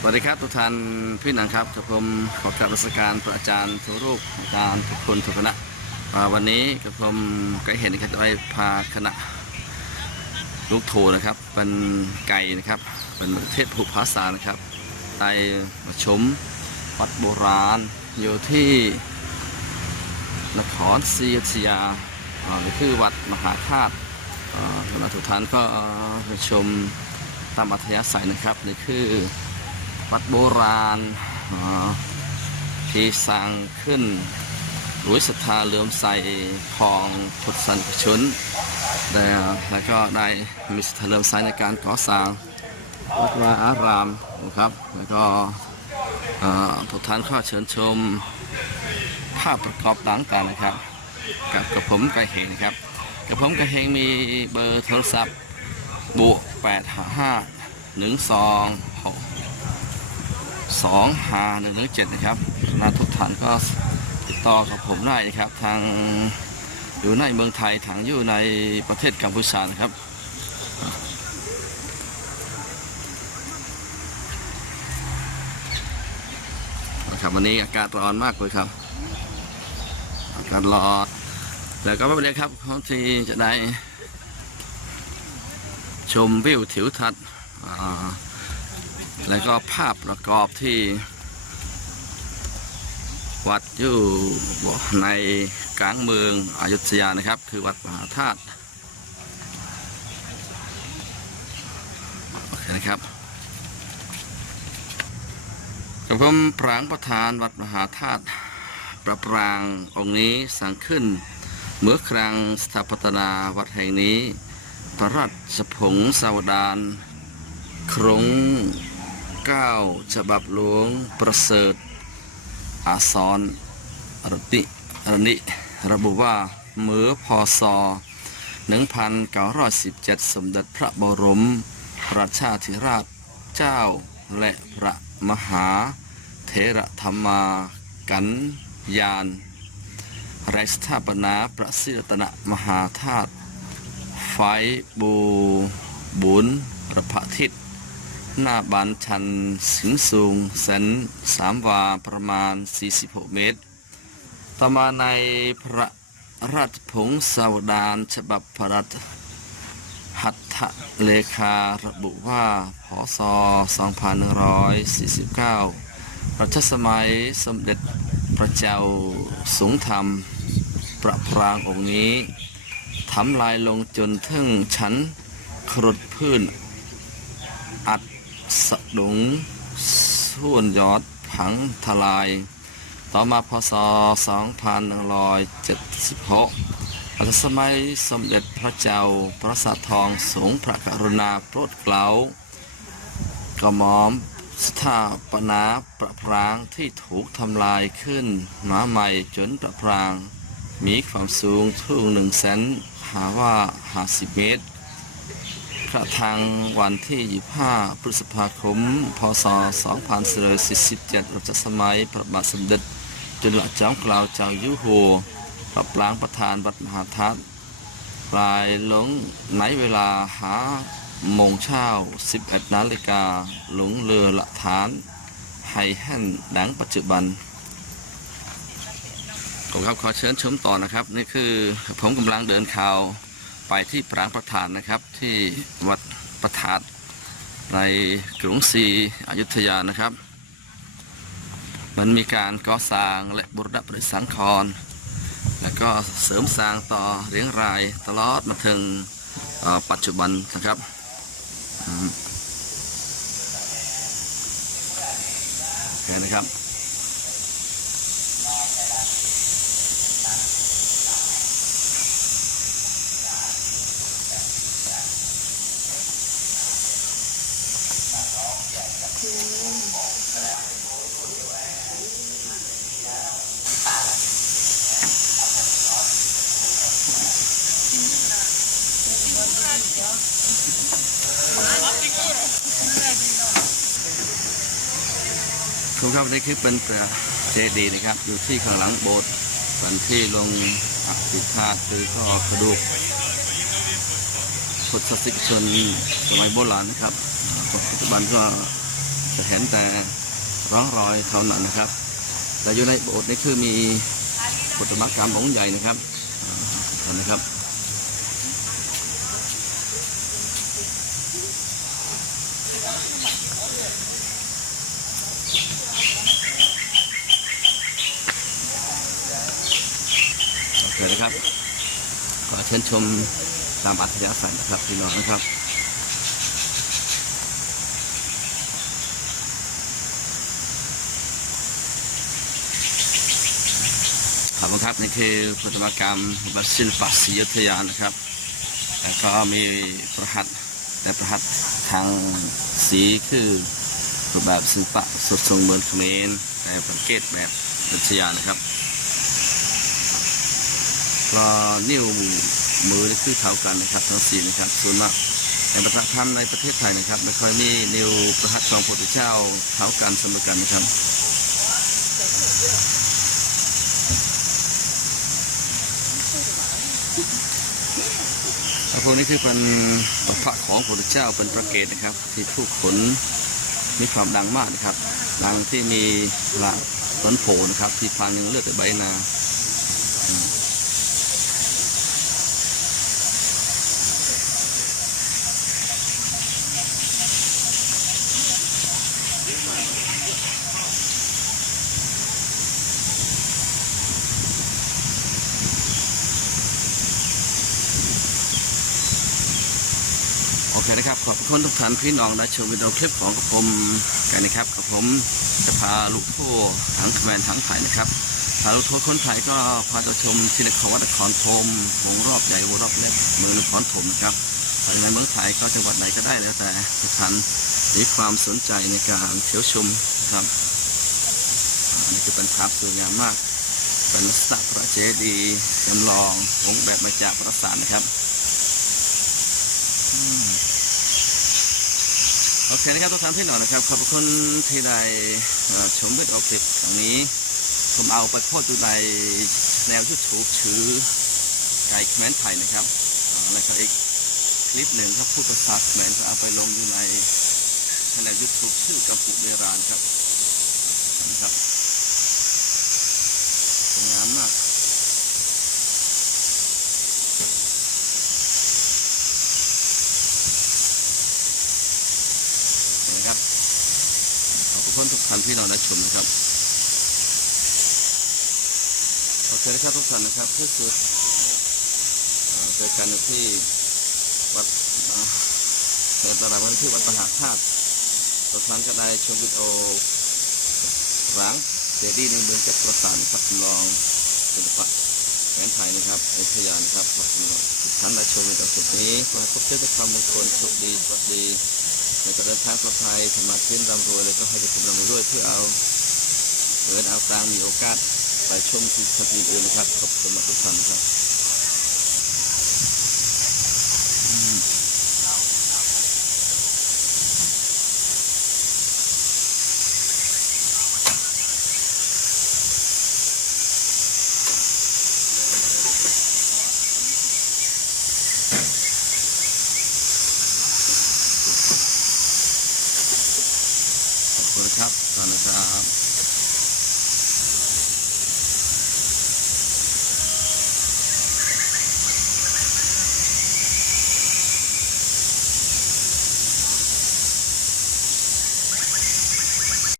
สวัสดีครับทุกท่านพี่หนังครับกับผมขอกราบรัศการพระอาจารย์ทุรูปอาจารย์ทุกคนทุกคณะวันนี้กับผมก็เห็นนะครับจะไปพาคณะลูกโทนะครับ เป็นไก่นะครับเป็นเทพภูภาษานะครับไปมาชมวัดโบราณอยู่ที่นครศรีอยุธยาหรือคือวัดมหาธาตุอ่าคณะทุกท่านก็ชมตามอัธยาศัยนะครับนี่คือ วัดโบราณที่สร้างขึ้นด้วยศรัทธาเลื่อมใสของพุทธศาสนิกชนได้แล้วก็ได้มีศรัทธาเลื่อมใสในการก่อสร้างวัดวาอารามนะครับ แล้วก็ทุกท่านก็เชิญชมภาพประกอบต่างๆนะครับ กับกับผมกระเหงนะครับ กับผมกระเหงมีเบอร์โทรศัพท์บวก855 126สอง หาหนึ่งหนึ่งเจ็ดนะครับนะทุกท่านก็ติดต่อกับผมได้นะครับทางอยู่ในเมืองไทยทางอยู่ในประเทศกัมพูชานะครับนะครับวันนี้อากาศร้อนมากเลยครับ อากาศร้อนแล้วก็ไม่เป็นไรครับพร้อมที่จะได้ชมวิวทิวทัศน์อ่า แล้วก็ภาพประกอบที่วัดอยู่ในกลางเมืองอยุธยานะครับ คือวัดมหาธาตุโอเคนะครับกับผมปรางประธานวัดมหาธาตุประปรางองค์นี้สร้างขึ้น เมื่อครั้งสถาปนาวัดแห่งนี้ พระราชผงสาวดารครง เก้าฉบับหลวงประเสริฐอาสอนรติรณิระบุว่าเมื่อพศ1917 สมเด็จพระบรม ราชาธิราชเจ้าและพระมหาเถระธรรมากันยานไรสถาปนาประสิทธนมหาธาตุไฟบูบุญระพทิศ หน้าบานชันสิงสูงแสนสามวาประมาณ 46 เมตร ต่อมาในพระราชผงสาวดารฉบับพระราชหัตถเลขาระบุว่า พศ 2149 รัชสมัยสมเด็จพระเจ้าสูงธรรม ประพรางองค์นี้ทำลายลงจนถึงชั้นครุฑพื้นอัด สะดุงส่วนยอดผังทลาย ต่อมาพศ 2176รัชสมัยสมเด็จพระเจ้าพระสัททองสงฆ์พระกรุณาโปรดเกล้ากระหม่อมสถาปนาประพรางที่ถูกทำลายขึ้นมาใหม่จนประพราง มีความสูงถึงหนึ่งแสนหาว่าหาสิบเมตร กระทั่งวันที่ 25 พฤษภาคม พศ 2447 รัชสมัย พระบาทสมเด็จจุลจอมเกล้าเจ้าอยู่หัวพระปรางประธานวัดมหาธาตุปลายลงในเวลาหาโมงเช้า 11 นาฬิกา หลงเรือละฐานให้แห่นดังปัจจุบันผมครับขอเชิญชมต่อนะครับ นี่คือผมกำลังเดินข่าว ไปที่ปรางประธานนะครับที่วัดประธานในกรุงศรีอยุธยานะครับ มันมีการก่อสร้างและบุรณะปฏิสังขรณ์แล้วก็เสริมสร้างต่อเรียงรายตลอดมาถึงปัจจุบันนะครับโอเคนะครับ คุณครับนี่คือเป็นเจดีย์นะครับ อยู่ที่ข้างหลังโบสถ์เป็นที่ลงอภิธาตุคือก็กระดูกพุทธศิกชนสมัยโบราณนะครับปัจจุบันก็จะเห็นแต่ร่องรอยเท่านั้นนะครับ แต่อยู่ในโบสถ์นี่คือมีปฐมกรรมองค์ใหญ่นะครับเห็นนะครับ โอเคนะครับขอเชิญชมตามอัธยาศัยนะครับพี่น้องนะครับขอบคุณครับนี่คือปฏิมกรรมบัศิลปะศรีอยุธยานะครับแล้วก็มีประหัตแต่ประหัตทางสีคือรูปแบบศิลปะสดทรงเหมือนเขมรแต่สังเกตแบบอยุธยานะครับ ก็นิ้วมือนี่คือเท่ากันนะครับทั้งสี่นะครับส่วนมากในประทับธรรมในประเทศไทยนะครับไม่ค่อยมีนิ้วประหัตของพระพุทธเจ้าเท่ากันเสมอกันนะครับพวกนี้คือเป็นพระของพระพุทธเจ้าเป็นประเกตนะครับ ที่ผู้คนมีความดังมากนะครับดังที่มีละต้นโพนะครับที่พางยังเลือดแต่ใบนา เคนะครับ ขอบคุณทุกท่านพี่น้องนะชมวิดีโอคลิปของกระผมกันนะครับกับผมจะพาลูกโทั่ทั้งแมนทั้งไทยนะครับพาลูกโทั่คนไทยก็พาตัวชมที่นครวัดนครธมวงรอบใหญ่วงรอบเล็กเมืองนครธมนะครับภายในเมืองไทยก็จังหวัดไหนก็ได้แล้วแต่ทุกท่านมีความสนใจในการเที่ยวชมนะครับนนี้คือเป็นภาพสวยงามมากเป็นสตักพระเจดีย์จำลององค์แบบมาจากพระสารนะครับ โอเคนะครับทุกท่านพี่น้องนะครับ ขอบคุณที่ได้ชมวิดีโอคลิปครั้งนี้ ผมเอาไปโพสต์อยู่ในแนวยูทูบชื่อไก่แมนไทยนะครับแล้วก็อีกคลิปหนึ่งครับพูดภาษาแมนก็เอาไปลงอยู่ในช่องยูทูบชื่อกัมพูเวรานครับนะครับงามมาก นะครับขอบคุณ ท่านที่เราได้ชมนะครับโอเคนะครับทุกท่านนะครับที่สุดเอ่อเจอกันที่วัดเอ่อเปิดตลาดวันที่วัดมหาธาตุทุกท่านก็ได้ชมวิดีโอร้างเจดีย์ในเมืองจักรประสานครับลองศิลปะแผนไทยนะครับอุทยานครับขอบคุณท่านได้ชมวิดีโอสุดนี้ขอให้พบเจอแต่ความมงคลโชคดีสวัสดี ในการเดินทางปลอดภัยทำมาขึ้นร่ำรวยแล้วก็ให้จะคุมร่ำรวยเพื่อเอาเอิดเอาตามมีโอกาสไปชมที่สถานอื่นนะครับขอบคุณมากทุกท่านนะครับ ขอบคุณครับตอนนะครับ